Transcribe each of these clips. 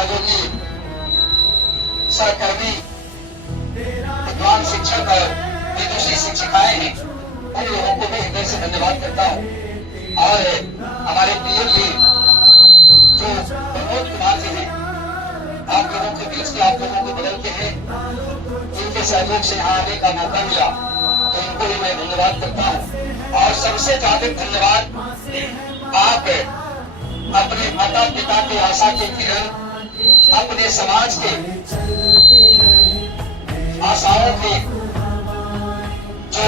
सहयोगी सहकर्मी विद्वान शिक्षक और विदुषी शिक्षिकाएं हैं, उन लोगों को भी हृदय से धन्यवाद करता हूँ। और हमारे प्रिय जी जो प्रमोद कुमार जी हैं, आप लोगों के बीच के आप लोगों को बदल के हैं, इनके सहयोग से यहाँ आने का मौका मिला, तो इनको भी मैं धन्यवाद करता हूँ। और सबसे ज्यादा धन्यवाद आप अपने माता पिता के आशा के किरण, अपने समाज के आशाओं के जो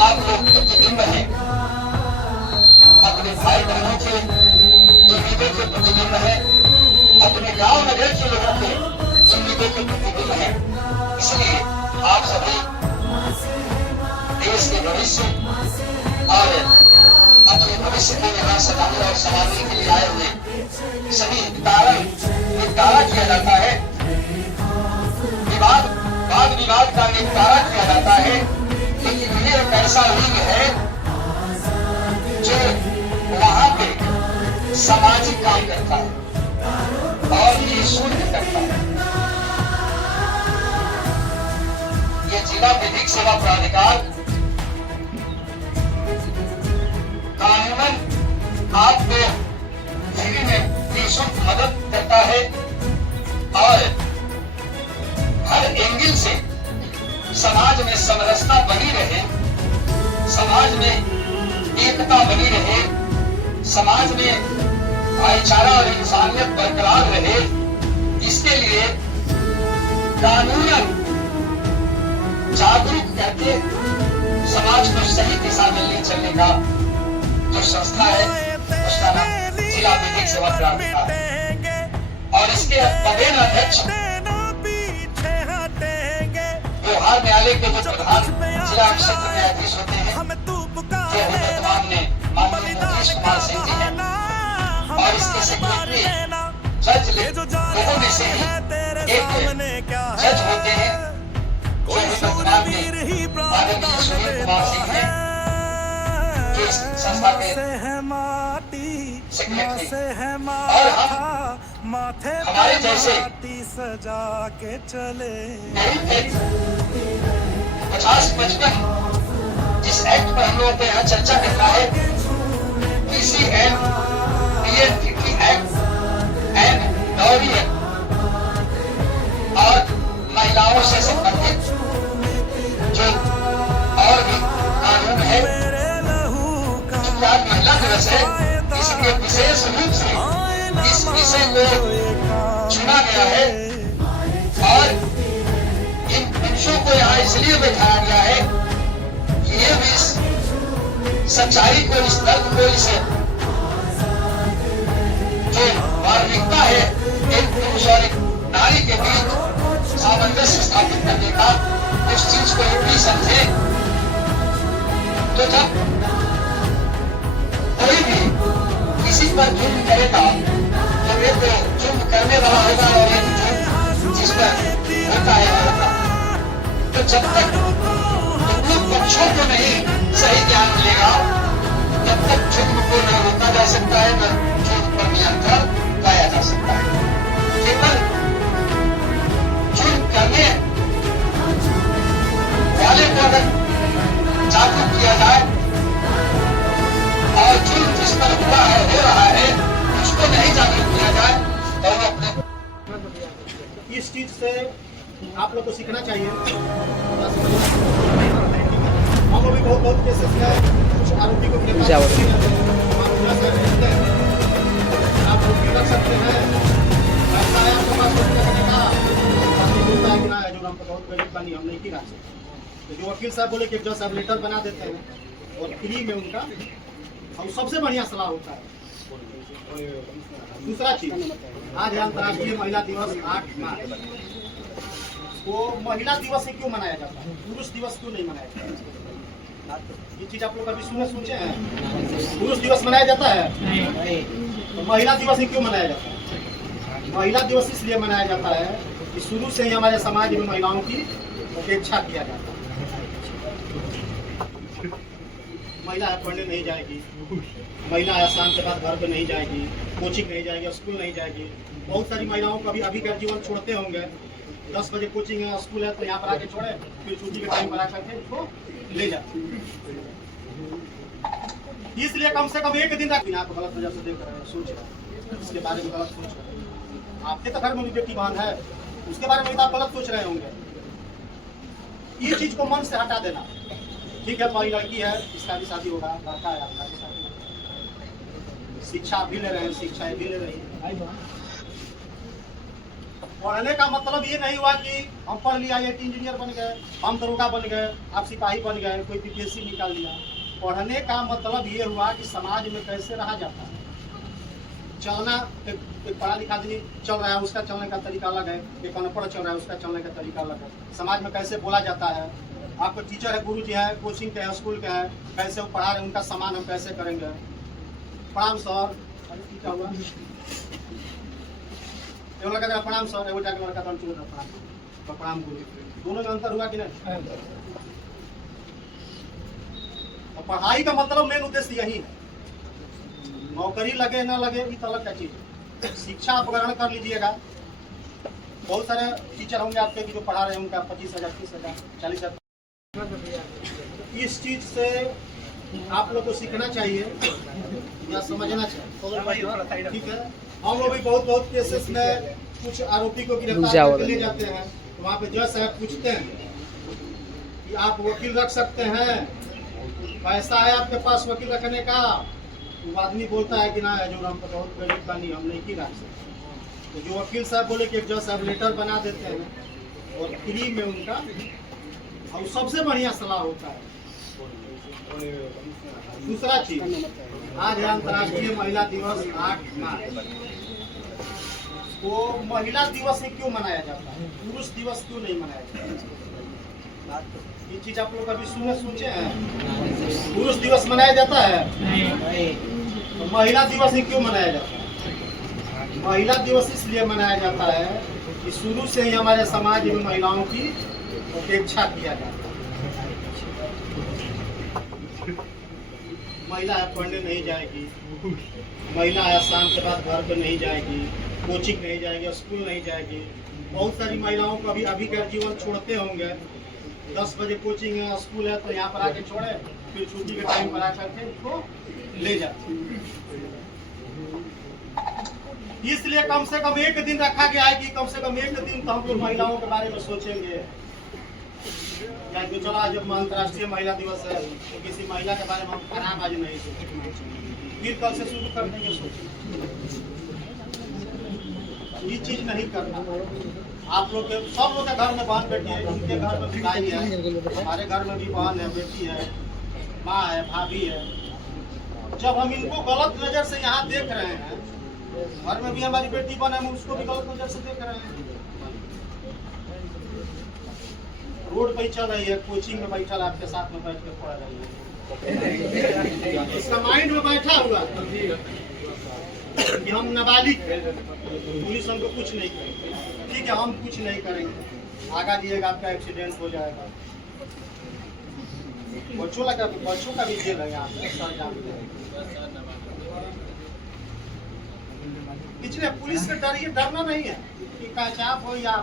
आप लोग प्रतिबिंब हैं, अपने भाई बहनों के उम्मीदों के प्रतिबिंब है, अपने गांव नगर के लोगों के उम्मीदों के प्रतिबिंब है। इसलिए आप सभी देश के भविष्य और अपने भविष्य को यहाँ सजाने और संभालने के लिए आए हुए सभी निपटारा किया जाता है, वाद विवाद का निपटारा किया जाता है। लेकिन ये एक ऐसा लिंग है जो वहां पे सामाजिक काम करता है और ये शून्य करता है। ये जिला विधिक सेवा प्राधिकार कानूनन आपको फ्री में निःशुल्क मदद करता है और हर एंगल से समाज में समरसता बनी रहे, समाज में एकता बनी रहे, समाज में भाईचारा और इंसानियत बरकरार रहे, इसके लिए कानूनन जागरूक करके समाज को सही दिशा मिलने चलने का जो संस्था है उसका नाम जिला विधिक सेवा प्राधिकार है। और इसके पदेन अध्यक्ष व्यवहार न्यायालय के जो प्रधान जिला क्षेत्र न्यायाधीश होते हैं, जो वर्तमान में माननीय मुकेश कुमार सिंह जी हैं, और इसके सेक्रेटरी जज लोगों में से ही एक जज होते हैं जो वर्तमान में माननीय सुनील कुमार सिंह हैं, जो इस संस्था के सेक्रेटरी। और हम हमारे जैसे सजा के चले 50-55 जिस एक्ट पर हम लोगों को यहाँ चर्चा करना है, PC act, PN50 act and dowry act और महिलाओं से संबंधित जो और भी कानून है। जो आज महिला दिवस है, इसलिए विशेष रूप से इस विषय को चुना गया है और इन वृक्षों को यहाँ इसलिए बैठाया गया है कि ये भी इस सच्चाई को, इस दर्द को, इस जो मानविकता है एक पुरुष और एक नारी के बीच सामंजस्य स्थापित करने का, उस चीज को भी समझे। तो जब कोई भी किसी पर जुल्म करेगा तो एक जुल्म करने वाला होगा और एक जुल्म जिस पर होता है वो होगा। तो जब तक दोनों पक्षों को नहीं सही ज्ञान मिलेगा, तब तक जुल्म को न रोका जा सकता है, न जुल्म पर नियंत्रण लाया जा सकता है। केवल जुल्म करने वाले को अगर जागरूक किया जाए और जुल्म जिस पर हुआ है, हो रहा है, उसको नहीं जागरूक किया जाए तो वो अपने इस चीज से आप लोग को सीखना चाहिए। हम लोग भी बहुत केसेस है, कुछ आरोपी को गिरफ्तार आप लोग भी कर सकते हैं। ऐसा है आपके पास होता है कि ना, जो हमको बहुत गरीब बनी हम नहीं गिरा सकते। तो जो वकील साहब बोले कि जज साहब लेटर बना देते हैं और फ्री में उनका, और सबसे बढ़िया सलाह होता है। दूसरा चीज, आज है अंतर्राष्ट्रीय महिला दिवस 8 मार्च। तो महिला दिवस से क्यों मनाया जाता है, पुरुष दिवस क्यों नहीं मनाया जाता है? ये चीज आप लोग कभी सोचे हैं? पुरुष दिवस मनाया जाता है तो महिला दिवस ही क्यों मनाया जाता है? महिला दिवस इसलिए मनाया जाता है कि शुरू से ही हमारे समाज में महिलाओं की उपेक्षा किया जाता है। महिला है पढ़ने नहीं जाएगी, महिला है शाम के बाद घर पे नहीं जाएगी, कोचिंग नहीं जाएगी, स्कूल नहीं जाएगी। बहुत सारी महिलाओं को अभी का जीवन छोड़ते होंगे, 10 बजे कोचिंग है, स्कूल है, तो यहाँ पर आके छोड़े, फिर छुट्टी के टाइम पर आकर के उसको ले जाते। इसलिए कम से कम एक दिन रख, आप गलत वजह से देख रहे हैं, सोच रहे हैं, इसके बारे में गलत सोच रहे हैं। आपके तो घर में भी बेटी बहन है, उसके बारे में आप गलत सोच रहे होंगे। ये चीज को मन से हटा देना। ठीक है, कोई लड़की है, इसका भी शादी होगा, लड़का है, आपका भी शादी होगा, शिक्षा भी ले रहे हैं, शिक्षा भी ले रही है। पढ़ने का मतलब ये नहीं हुआ कि हम पढ़ लिया, ये इंजीनियर बन गए, हम दरोगा बन गए, आप सिपाही बन गए, कोई बीपीएससी निकाल लिया। पढ़ने का मतलब ये हुआ कि समाज में कैसे रहा जाता है। चलना, एक पढ़ा लिखा आदमी चल रहा है, उसका चलने का तरीका अलग है, एक अनपढ़ चल रहा है, उसका चलने का तरीका अलग है। समाज में कैसे बोला जाता है, आपको टीचर है, गुरु जी है, कोचिंग के है, स्कूल के हैं, कैसे वो पढ़ा रहे हैं, उनका सम्मान हम कैसे करेंगे। प्रणाम सर, क्या हुआ, एगो लड़का का प्रणाम सर, एगो जाके लड़का प्रणाम गुरु, दोनों में अंतर हुआ कि नहीं। और पढ़ाई का मतलब मेन उद्देश्य यही है, नौकरी लगे ना लगे ये अलग का चीज है। शिक्षा आप ग्रहण कर लीजिएगा, बहुत सारे टीचर होंगे आपके कि जो पढ़ा रहे हैं, उनका 25,000, 30,000, 40,000। इस चीज से आप लोग को सीखना चाहिए या समझना चाहिए। ठीक है, हम लोग भी बहुत केसेस में कुछ आरोपी को गिरफ्तार करके ले जाते हैं, तो वहाँ पे जज साहब पूछते हैं कि आप वकील रख सकते हैं, पैसा है आपके पास वकील रखने का। वो आदमी बोलता है कि ना है, जो हम तो बहुत गरीब बनी, हम नहीं की रख सकते। तो जो वकील साहब बोले कि एक जज साहब लेटर बना देते हैं और फ्री में उनका, और सबसे बढ़िया सलाह होता है। दूसरा चीज, आज है अंतर्राष्ट्रीय महिला दिवस 8 मार्च। तो महिला दिवस ही क्यों मनाया जाता है, पुरुष दिवस क्यों नहीं मनाया जाता? ये चीज आप लोग कभी सोचे हैं? पुरुष दिवस मनाया जाता है, तो महिला दिवस ही क्यों मनाया जाता है? महिला दिवस इसलिए मनाया जाता है कि शुरू से ही हमारे समाज में महिलाओं की उपेक्षा किया जाता है। महिला है पढ़ने नहीं जाएगी, महिला है शाम के बाद घर पे नहीं जाएगी, कोचिंग नहीं जाएगी, स्कूल नहीं जाएगी। बहुत सारी महिलाओं को अभी का जीवन छोड़ते होंगे, 10 बजे कोचिंग है, स्कूल है, तो यहाँ पर आके छोड़े, फिर छुट्टी के टाइम पर आकर के उसको ले जाते। इसलिए कम से कम एक दिन रखा गया है कि कम से कम एक दिन तो हम लोग महिलाओं के बारे में सोचेंगे। या तो चला, जब अंतर्राष्ट्रीय महिला दिवस है तो किसी महिला के बारे में हम खराब आज नहीं सोचेंगे, फिर कल से शुरू कर देंगे सोचेंगे। ये चीज नहीं करना। आप लोग के सब लोग के घर में बहन बेटी है, उनके घर में भी भाई है, हमारे घर में भी बहन है, बेटी है, माँ है, भाभी है। जब हम इनको गलत नजर से यहाँ देख रहे हैं, घर में भी हमारी बेटी बहन है, हम उसको भी गलत नजर से देख रहे हैं। रोड पे चल रही है, कोचिंग में बैठा आपके साथ में बैठ के पढ़ रही है, इसका माइंड में बैठा हुआ कि हम नाबालिग हैं, पुलिस हमको कुछ नहीं करेगी। ठीक है, हम कुछ नहीं करेंगे, आगा दिएगा, आपका एक्सीडेंट हो जाएगा। बच्चों का भी जेल है यहाँ पे, सर जानते हैं। पिछले पुलिस से डरना नहीं है कि काचाप हो या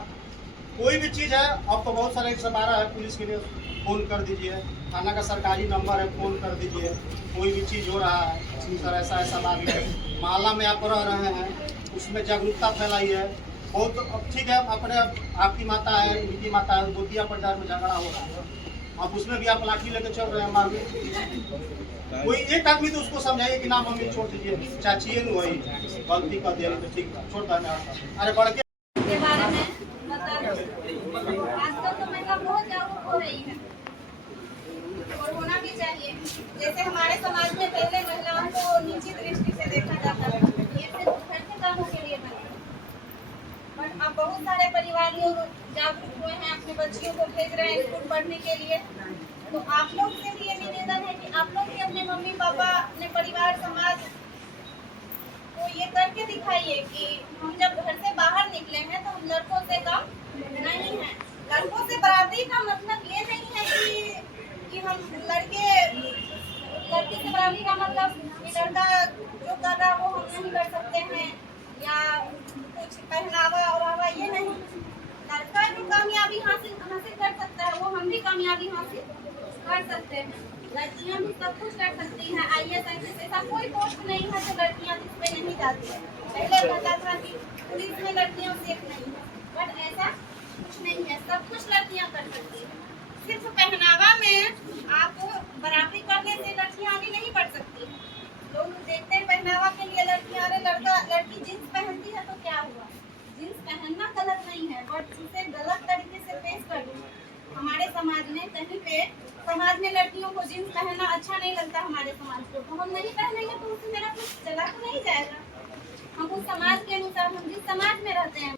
कोई भी चीज है। अब तो बहुत सारे 112 है, पुलिस के लिए फोन कर दीजिए, थाना का सरकारी नंबर है, फोन कर दीजिए। कोई भी चीज हो रहा है, सर ऐसा बात है, मोहल्ला में आप रह रहे हैं, उसमें जागरूकता फैलाई है बहुत। अब ठीक है, अपने आपकी माता है, उनकी माता है, गोतिया परिवार में झगड़ा हो रहा है, अब उसमें भी आप लाठी लेके चल रहे हैं मार। कोई एक आदमी तो उसको समझाइए कि ना मम्मी छोड़ दीजिए, चाचिए न वही गलती कर दिया तो ठीक है, छोड़ता है। अरे बढ़ के बारे में आजकल तो महिला बहुत जागरूक हो रही है और होना भी चाहिए। जैसे हमारे समाज में पहले महिलाओं को नीची दृष्टि से देखा जाता था, ये सिर्फ घर के कामों के लिए था, पर अब बहुत सारे परिवार लोग जागरूक हुए हैं, अपने बच्चियों को भेज रहे हैं स्कूल पढ़ने के लिए। तो आप लोग से भी ये निवेदन है कि आप लोग भी अपने मम्मी पापा, अपने परिवार, समाज को ये करके दिखाइए कि हम जब घर से बाहर निकले हैं तो हम लड़कों से कम नहीं है। लड़कों से बराबरी का मतलब ये नहीं है कि हम लड़के से बराबरी का मतलब कि लड़का जो कर रहा है वो हम नहीं कर सकते हैं या कुछ पहनावा ओढ़ावा, ये नहीं। लड़का जो कामयाबी हासिल कर सकता है वो हम भी कामयाबी हासिल कर सकते हैं। लड़कियां भी सब कुछ कर सकती हैं। IAS IPS ऐसा कोई पोस्ट नहीं है जो लड़कियां जिस पे नहीं जाती है। पहले कहता था कि पुलिस में लड़कियां सेफ नहीं है, बट ऐसा कुछ नहीं है, सब कुछ लड़कियां कर सकती हैं। सिर्फ पहनावा में आप बराबरी करने से लड़कियां आगे नहीं बढ़ सकती हैं। लोग देखते हैं पहनावा के लिए लड़कियां, अरे लड़की जींस पहनती है तो क्या हुआ, जींस पहनना गलत नहीं है, बट उसे गलत तरीके से पेश कर दो। हमारे समाज में कहीं पे समाज में लड़कियों को जींस पहनना अच्छा नहीं लगता हमारे समाज को, तो हम नहीं पहनेंगे तो उससे मेरा कुछ चला तो नहीं जाएगा। हम उस समाज के अनुसार, हम जिस समाज में रहते हैं